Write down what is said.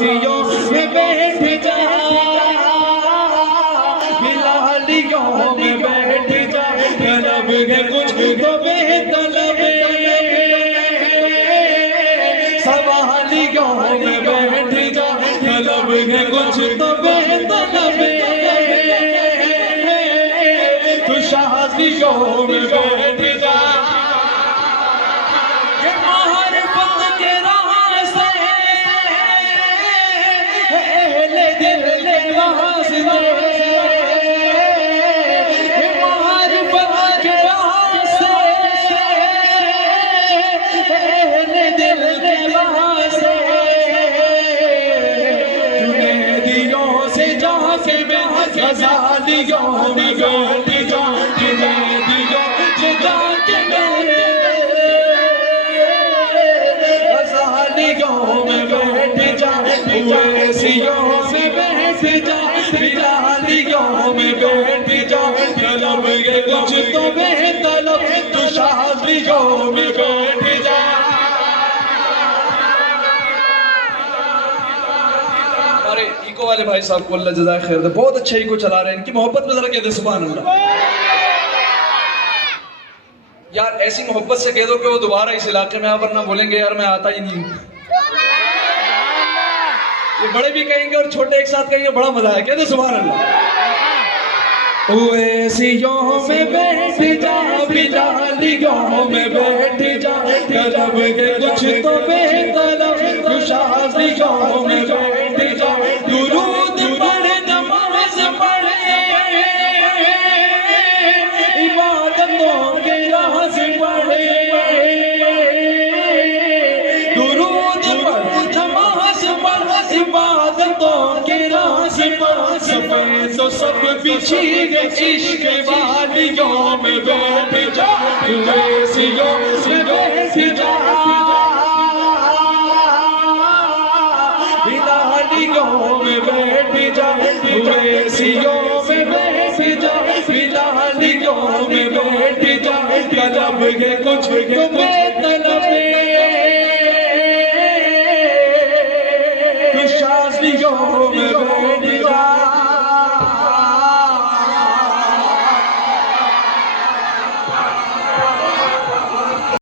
कुर्सियों में बैठ जा, बिलालियों में बैठ जा, तलब है कुछ तो बेतलब, सवालियों में बैठ जा, तलब है कुछ तो बेतलब, तू शादियों में बैठ जा। गजालियों में बैठ जा, दिलों से जाके गजालियों में बैठ जा, वैसियों में बैठ जा, बिलालियों में बैठ जा, तलब के कुछ तो बेतलब, तू शादियों में बैठ जा। इको वाले भाई साहब को अल्लाह जज़ाए खैर दे, बहुत अच्छा इको चला रहे हैं, इनकी मोहब्बत में जरा कह दे सुभान अल्लाह। यार ऐसी मोहब्बत से कह दो कि वो दोबारा इस इलाके में आकर ना बोलेंगे यार मैं आता ही नहीं हूँ। ये बड़े भी कहेंगे और छोटे एक साथ कहेंगे, बड़ा मजा है, कह दे सुभान अल्लाह। वैसियों में बैठ जा, बिलालियों में बैठ जा, तलब के कुछ तो बेतलब, तू शादियों में बैठ जा, दुरूद पढ़ नमाज पढ़े, इबादतों के राज पढ़े, दुरूद पढ़ नमाज पढ़, इबादतों के राज पढ़, तो सब बिछी गए इश्क वालियों में बैठ जा, वैसियों में बैठ जा, बिलालियों में बैठ जा, वैसियों में बैठ जा, बिलालियों में बैठ जा, तलब के कुछ तो बेतलब, तू शादियों में बैठ जा।